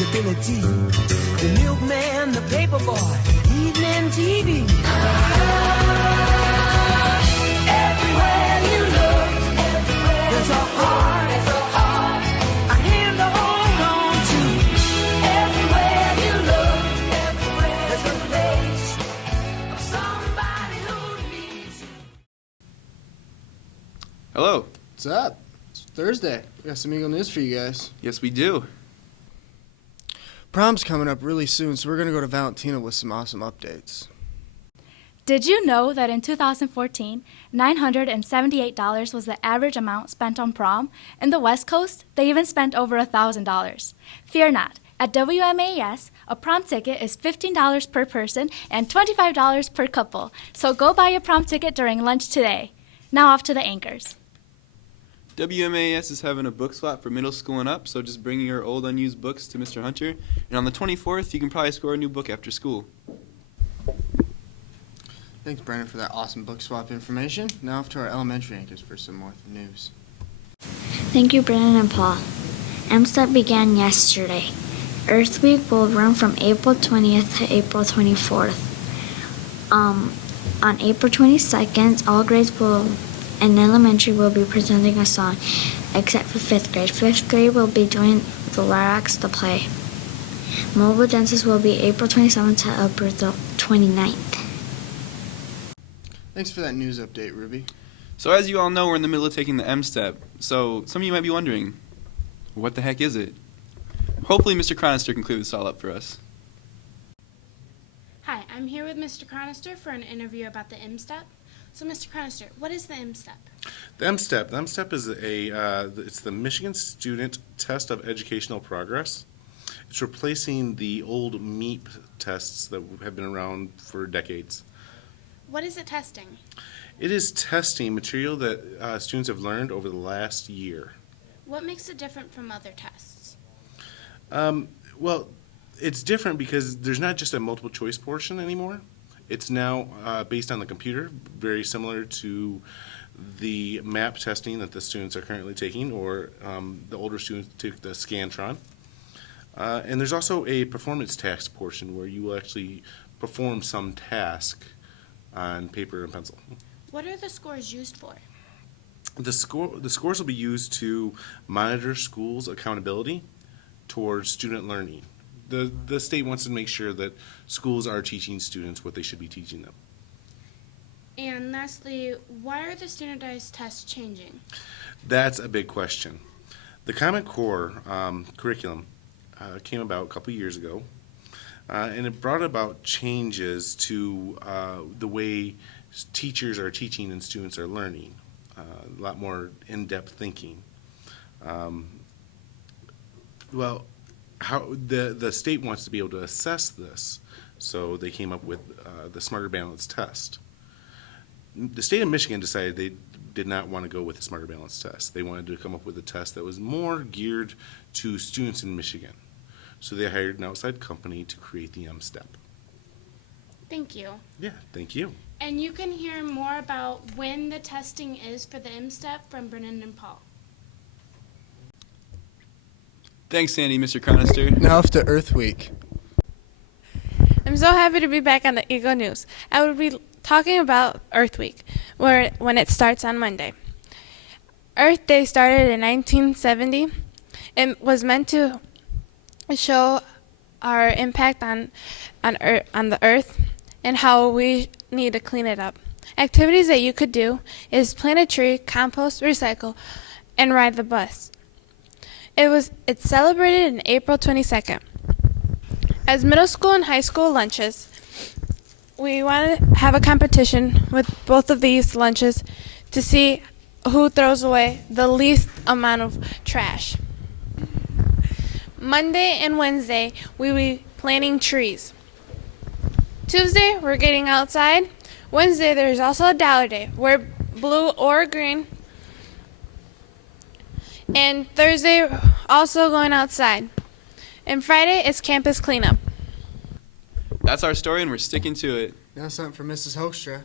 respectability. The milkman, the paper boy, evening TV. Everywhere you look, there's a heart, a hand to hold on to. Everywhere you look, there's a face of somebody who needs you. Hello. What's up? It's Thursday. We got some Eagle news for you guys. Yes, we do. Prom's coming up really soon, so we're going to go to Valentina with some awesome updates. Did you know that in 2014, $978 was the average amount spent on prom? In the West Coast, they even spent over $1,000. Fear not. At WMAES, a prom ticket is $15 per person and $25 per couple. So go buy your prom ticket during lunch today. Now off to the anchors. WMAES is having a book swap for middle school and up, so just bring your old unused books to Mr. Hunter. And on the 24th, you can probably score a new book after school. Thanks, Brandon, for that awesome book swap information. Now off to our elementary anchors for some more news. Thank you, Brandon and Paul. MSTEP began yesterday. Earth Week will run from April 20th to April 24th. On April 22nd, all grades and elementary will be presenting a song, except for 5th grade. 5th grade will be doing the lyrics to play. Mobile dances will be April 27th to April 29th. Thanks for that news update, Ruby. So as you all know, we're in the middle of taking the M step. So some of you might be wondering, what the heck is it? Hopefully Mr. Chronister can clear this all up for us. Hi, I'm here with Mr. Chronister for an interview about the M-STEP. So, Mr. Chronister, what is the M-STEP? The M-STEP is it's the Michigan Student Test of Educational Progress. It's replacing the old MEP tests that have been around for decades. What is it testing? It is testing material that students have learned over the last year. What makes it different from other tests? Well, it's different because there's not just a multiple choice portion anymore. It's now based on the computer, very similar to the MAP testing that the students are currently taking, or the older students took the Scantron. And there's also a performance task portion where you will actually perform some task on paper and pencil. What are the scores used for? The scores will be used to monitor schools' accountability towards student learning. The state wants to make sure that schools are teaching students what they should be teaching them. And lastly, why are the standardized tests changing? That's a big question. The Common Core curriculum came about a couple years ago, and it brought about changes to the way teachers are teaching and students are learning. A lot more in-depth thinking. How the state wants to be able to assess this, so they came up with the Smarter Balance test. The state of Michigan decided they did not want to go with the Smarter Balance test. They wanted to come up with a test that was more geared to students in Michigan. So they hired an outside company to create the M-STEP. Thank you. Yeah, thank you. And you can hear more about when the testing is for the M-STEP from Brennan and Paul. Thanks, Sandy, Mr. Chronister. Now off to Earth Week. I'm so happy to be back on the Eagle News. I will be talking about Earth Week, when it starts on Monday. Earth Day started in 1970. It was meant to show our impact on the Earth and how we need to clean it up. Activities that you could do is plant a tree, compost, recycle, and ride the bus. It's celebrated in April 22nd. As middle school and high school lunches, we want to have a competition with both of these lunches to see who throws away the least amount of trash. Monday and Wednesday, we will be planting trees. Tuesday, we're getting outside. Wednesday, there's also a dollar day. Wear blue or green. And Thursday, also going outside. And Friday is campus cleanup. That's our story, and we're sticking to it. Now something for Mrs. Hoekstra.